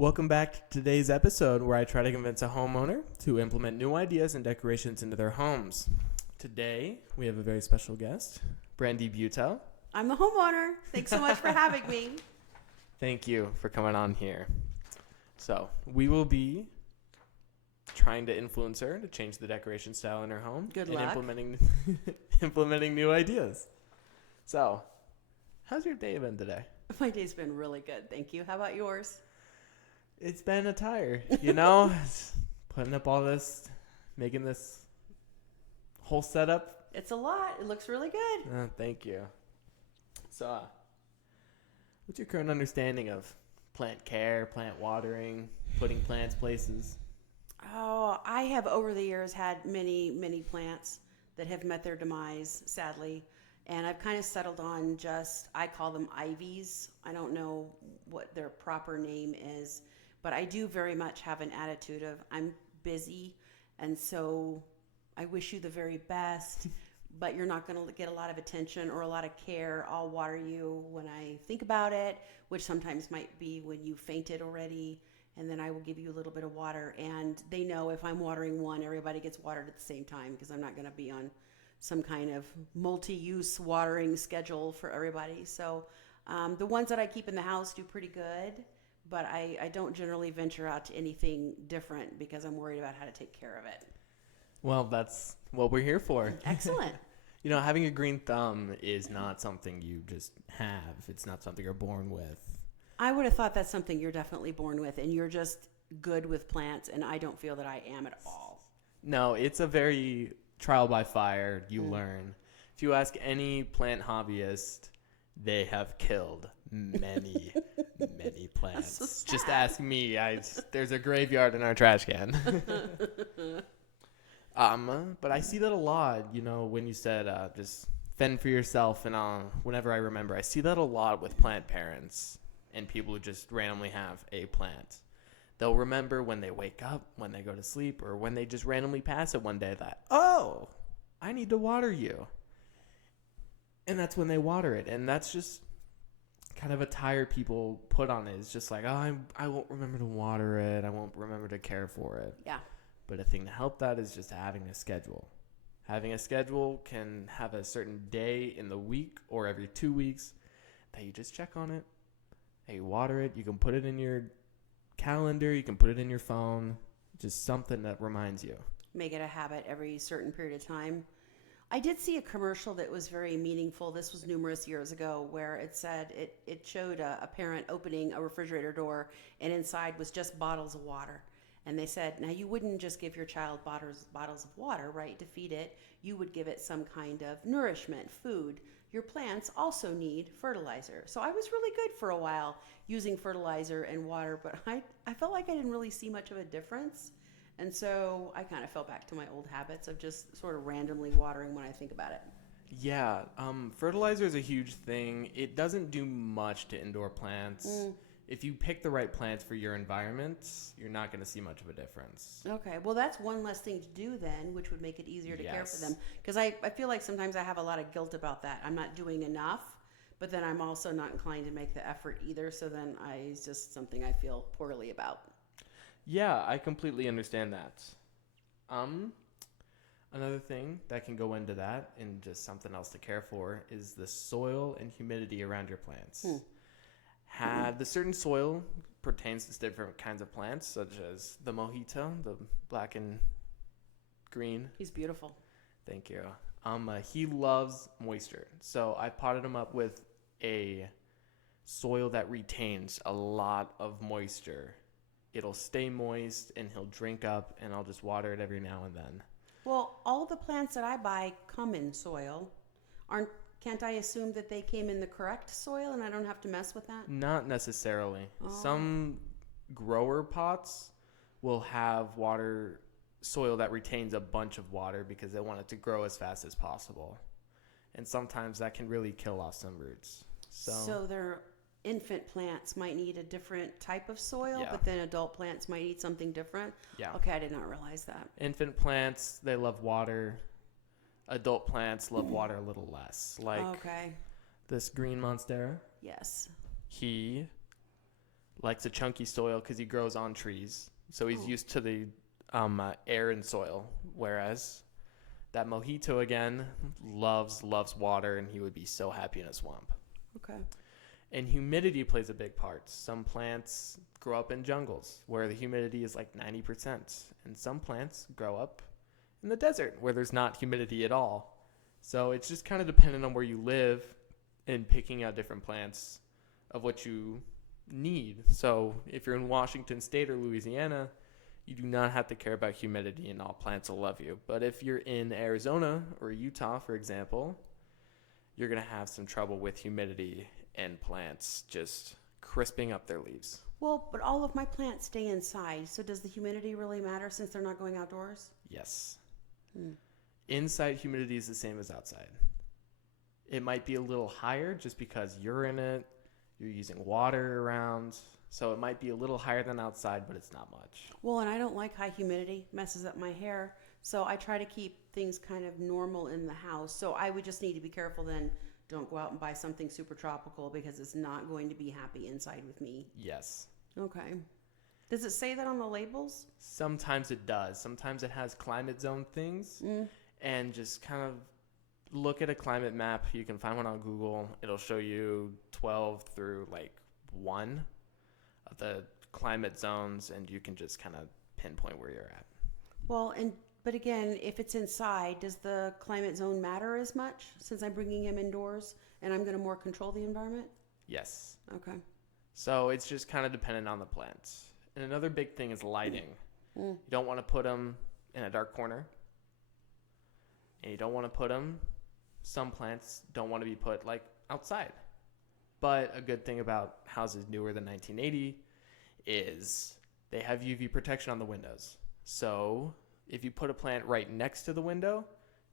Welcome back to today's episode where I try to convince a homeowner to implement new ideas and decorations into their homes. Today, we have a very special guest, Brandy Butel. I'm the homeowner. Thanks so much for having me. Thank you for coming on here. So, we will be trying to influence her to change the decoration style in her home. Good and luck. implementing new ideas. So, how's your day been today? My day's been really good. Thank you. How about yours? It's been a tire, putting up all this, making this whole setup. It's a lot. It looks really good. Thank you. So, what's your current understanding of plant care, plant watering, putting plants places? Oh, I have over the years had many, many plants that have met their demise, sadly. And I've kind of settled on I call them ivies. I don't know what their proper name is. But I do very much have an attitude of I'm busy, and so I wish you the very best, but you're not going to get a lot of attention or a lot of care. I'll water you when I think about it, which sometimes might be when you fainted already, and then I will give you a little bit of water. And they know if I'm watering one, everybody gets watered at the same time because I'm not going to be on some kind of multi-use watering schedule for everybody. So the ones that I keep in the house do pretty good. But I don't generally venture out to anything different because I'm worried about how to take care of it. Well, that's what we're here for. Excellent. Having a green thumb is not something you just have. It's not something you're born with. I would have thought that's something you're definitely born with, and you're just good with plants, and I don't feel that I am at all. No, it's a very trial by fire. You learn. If you ask any plant hobbyist, they have killed many plants. So just ask me. There's a graveyard in our trash can. But I see that a lot, when you said just fend for yourself, and whenever I remember, I see that a lot with plant parents and people who just randomly have a plant. They'll remember when they wake up, when they go to sleep, or when they just randomly pass it one day that, oh, I need to water you. And that's when they water it. And that's just kind of a tire people put on it. It's just like, oh, I won't remember to water it. I won't remember to care for it. Yeah. But a thing to help that is just having a schedule. Having a schedule can have a certain day in the week or every 2 weeks that you just check on it. That you water it. You can put it in your calendar. You can put it in your phone. Just something that reminds you. Make it a habit every certain period of time. I did see a commercial that was very meaningful. This was numerous years ago, where it said it showed a parent opening a refrigerator door, and inside was just bottles of water. And they said, now you wouldn't just give your child bottles of water, right, to feed it. You would give it some kind of nourishment, food. Your plants also need fertilizer. So I was really good for a while using fertilizer and water, but I felt like I didn't really see much of a difference. And so I kind of fell back to my old habits of just sort of randomly watering when I think about it. Yeah, fertilizer is a huge thing. It doesn't do much to indoor plants. If you pick the right plants for your environment, you're not going to see much of a difference. Okay, well, that's one less thing to do then, which would make it easier to care for them. Because I feel like sometimes I have a lot of guilt about that. I'm not doing enough, but then I'm also not inclined to make the effort either. So then it's just something I feel poorly about. Yeah, I completely understand that. Another thing that can go into that, and just something else to care for, is the soil and humidity around your plants. The certain soil pertains to different kinds of plants, such as the mojito, the black and green. He's beautiful. Thank you. He loves moisture, so I potted him up with a soil that retains a lot of moisture. It'll stay moist, and he'll drink up, and I'll just water it every now and then. Well, all the plants that I buy come in soil. Can't I assume that they came in the correct soil and I don't have to mess with that? Not necessarily. Oh. Some grower pots will have soil that retains a bunch of water because they want it to grow as fast as possible. And sometimes that can really kill off some roots. So their infant plants might need a different type of soil, Yeah. but then adult plants might need something different? Yeah. Okay, I did not realize that. Infant plants, they love water. Adult plants love water a little less. Like Okay. this green monstera, Yes. he Likes a chunky soil because he grows on trees. So he's used to the air and soil. Whereas that mojito, again, loves water, and he would be so happy in a swamp. Okay. And humidity plays a big part. Some plants grow up in jungles where the humidity is like 90%. And some plants grow up in the desert where there's not humidity at all. So it's just kind of dependent on where you live and picking out different plants of what you need. So if you're in Washington State or Louisiana, you do not have to care about humidity and all plants will love you. But if you're in Arizona or Utah, for example, you're going to have some trouble with humidity and plants just crisping up their leaves. Well, but all of my plants stay inside. So does the humidity really matter since they're not going outdoors? Yes. Inside humidity is the same as outside. It might be a little higher just because you're in it, you're using water around, so it might be a little higher than outside, but it's not much. Well, and I don't like high humidity, messes up my hair, so I try to keep things kind of normal in the house. So I would just need to be careful then. Don't go out and buy something super tropical because it's not going to be happy inside with me. Yes. Okay. Does it say that on the labels? Sometimes it does. Sometimes it has climate zone things, and just kind of look at a climate map. You can find one on Google. It'll show you 12 through like 1 of the climate zones, and you can just kind of pinpoint where you're at. Well, but again, if it's inside, does the climate zone matter as much since I'm bringing him indoors and I'm going to more control the environment? Yes. Okay. So it's just kind of dependent on the plants. And another big thing is lighting. You don't want to put them in a dark corner. And you don't want to put them, some plants don't want to be put like outside. But a good thing about houses newer than 1980 is they have UV protection on the windows. So if you put a plant right next to the window,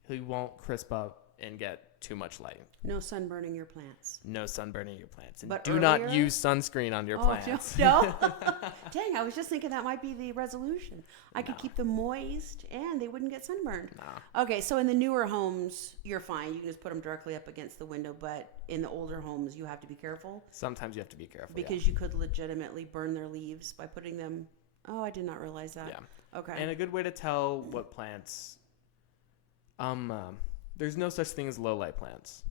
he won't crisp up and get too much light. No sunburning your plants. No sunburning your plants. And But do not use sunscreen on your plants. No. Dang, I was just thinking that might be the resolution. I could keep them moist and they wouldn't get sunburned. No. Okay, so in the newer homes, you're fine. You can just put them directly up against the window. But in the older homes, you have to be careful. Sometimes you have to be careful. Because you could legitimately burn their leaves by putting them. Oh, I did not realize that. Yeah. Okay. And a good way to tell what plants. There's no such thing as low light plants.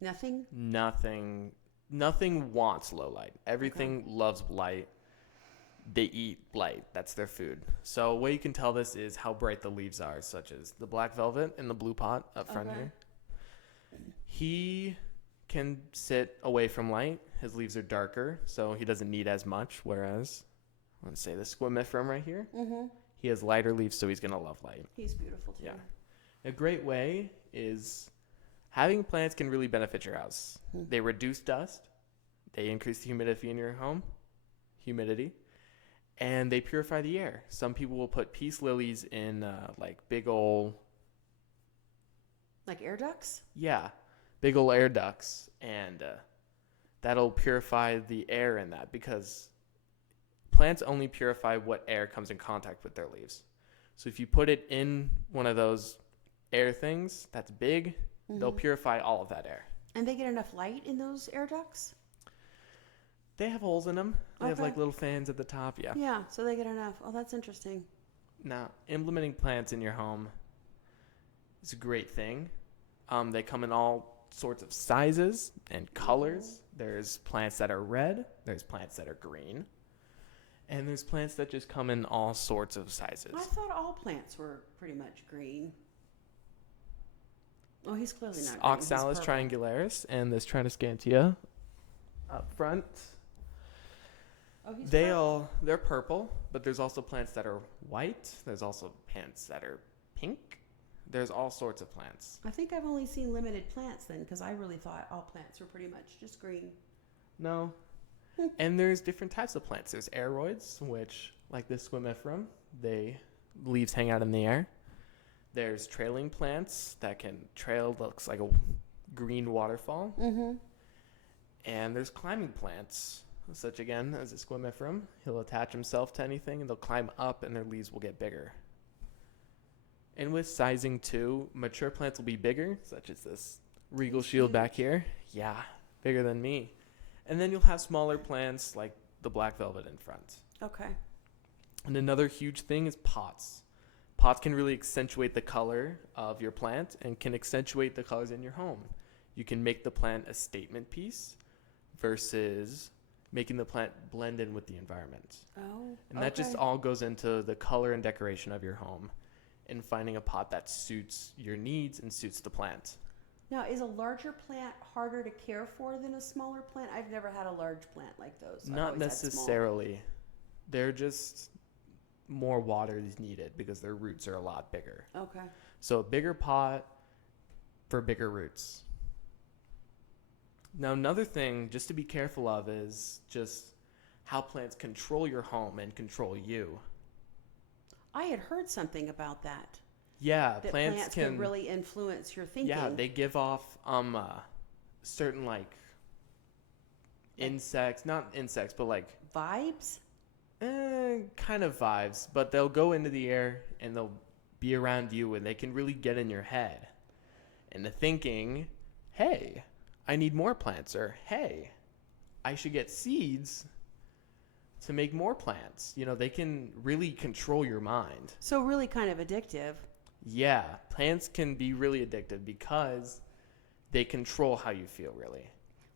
Nothing? Nothing wants low light. Everything loves light. They eat light. That's their food. So a way you can tell this is how bright the leaves are, such as the black velvet in the blue pot up front here. He can sit away from light. His leaves are darker, so he doesn't need as much. Whereas, let's say the squamifera right here, he has lighter leaves, so he's going to love light. He's beautiful too. Yeah. A great way is having plants can really benefit your house. They reduce dust, they increase the humidity in your home, and they purify the air. Some people will put peace lilies in like big old... Like air ducts? Yeah, big old air ducts, and that'll purify the air in that because plants only purify what air comes in contact with their leaves. So if you put it in one of those air things that's big, they'll purify all of that air. And they get enough light in those air ducts? They have holes in them. They have like little fans at the top. Yeah. Yeah, so they get enough. Oh, that's interesting. Now, implementing plants in your home is a great thing. They come in all sorts of sizes and colors. There's plants that are red. There's plants that are green. And there's plants that just come in all sorts of sizes. I thought all plants were pretty much green. Oh, he's clearly not green. Oxalis triangularis and this Trinoscantia up front. Oh, he's They're purple, but there's also plants that are white. There's also plants that are pink. There's all sorts of plants. I think I've only seen limited plants then, because I really thought all plants were pretty much just green. No. And there's different types of plants. There's aeroids, which, like this squamifera, leaves hang out in the air. There's trailing plants that can trail, looks like a green waterfall. And there's climbing plants, such again as a squamifera. He'll attach himself to anything, and they'll climb up, and their leaves will get bigger. And with sizing too, mature plants will be bigger, such as this regal shield back here. Yeah, bigger than me. And then you'll have smaller plants like the black velvet in front. Okay. And another huge thing is pots. Pots can really accentuate the color of your plant and can accentuate the colors in your home. You can make the plant a statement piece versus making the plant blend in with the environment. Oh, And that just all goes into the color and decoration of your home and finding a pot that suits your needs and suits the plant. Now, is a larger plant harder to care for than a smaller plant? I've never had a large plant like those. I've Not always had small. necessarily. They're just more water is needed because their roots are a lot bigger. Okay. So a bigger pot for bigger roots. Now, another thing just to be careful of is just how plants control your home and control you. I had heard something about that. Yeah, That plants can really influence your thinking. Yeah, they give off certain like insects, not insects, but like Vibes? kind of vibes, but they'll go into the air and they'll be around you and they can really get in your head. And the thinking, hey, I need more plants, or hey, I should get seeds to make more plants. You know, they can really control your mind. So really kind of addictive. Yeah, plants can be really addictive because they control how you feel, really.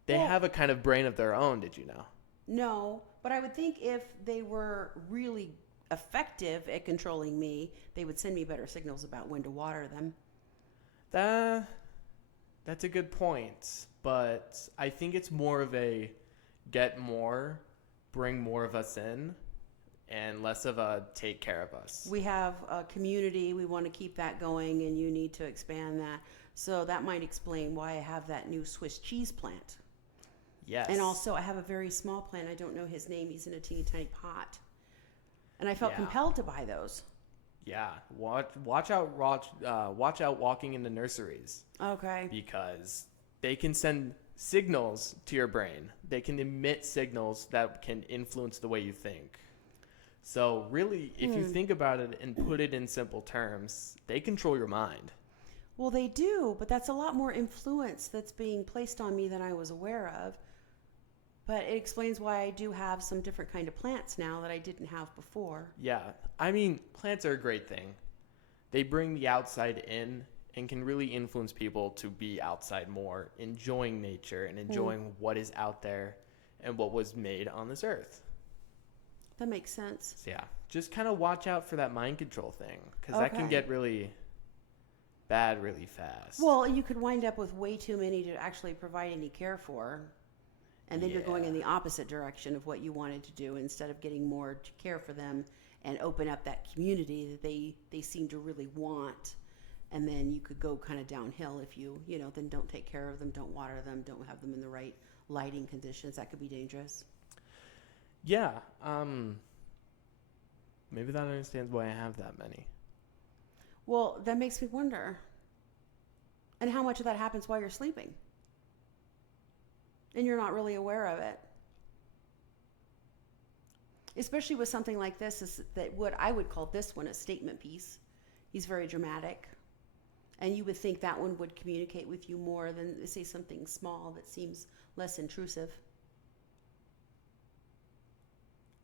They Well- have a kind of brain of their own, did you know? No, but I would think if they were really effective at controlling me, they would send me better signals about when to water them. That's a good point, but I think it's more of a get more, bring more of us in, and less of a take care of us. We have a community, we want to keep that going, and you need to expand that. So that might explain why I have that new Swiss cheese plant. Yes. And also, I have a very small plant. I don't know his name. He's in a teeny tiny pot. And I felt Yeah. compelled to buy those. Yeah, watch out walking into nurseries Okay. because they can send signals to your brain. They can emit signals that can influence the way you think. So really, if you think about it and put it in simple terms, they control your mind. Well, they do, but that's a lot more influence that's being placed on me than I was aware of. But it explains why I do have some different kind of plants now that I didn't have before. Yeah, I mean, plants are a great thing. They bring the outside in and can really influence people to be outside more, enjoying nature and enjoying what is out there and what was made on this earth. That makes sense. So yeah, just kind of watch out for that mind control thing because that can Okay. get really bad really fast. Well, you could wind up with way too many to actually provide any care for. And then you're going in the opposite direction of what you wanted to do instead of getting more to care for them and open up that community that they seem to really want. And then you could go kind of downhill if you then don't take care of them, don't water them, don't have them in the right lighting conditions. That could be dangerous. Yeah, maybe that understands why I have that many. Well, that makes me wonder. And how much of that happens while you're sleeping? And you're not really aware of it. Especially with something like this, is that what I would call this one a statement piece. He's very dramatic. And you would think that one would communicate with you more than, say, something small that seems less intrusive.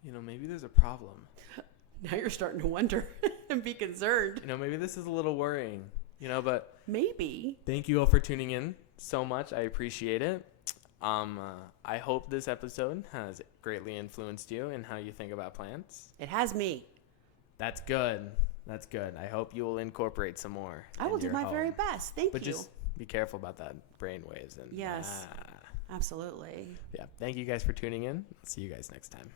You know, maybe there's a problem. Now you're starting to wonder and be concerned. You know, maybe this is a little worrying, but Maybe. thank you all for tuning in so much. I appreciate it. I hope this episode has greatly influenced you in how you think about plants. It has me. That's good. That's good. I hope you will incorporate some more. I will into do your my home. very best. Thank But you. just be careful about that brain waves. And Yes. Absolutely. yeah. Thank you guys for tuning in. See you guys next time.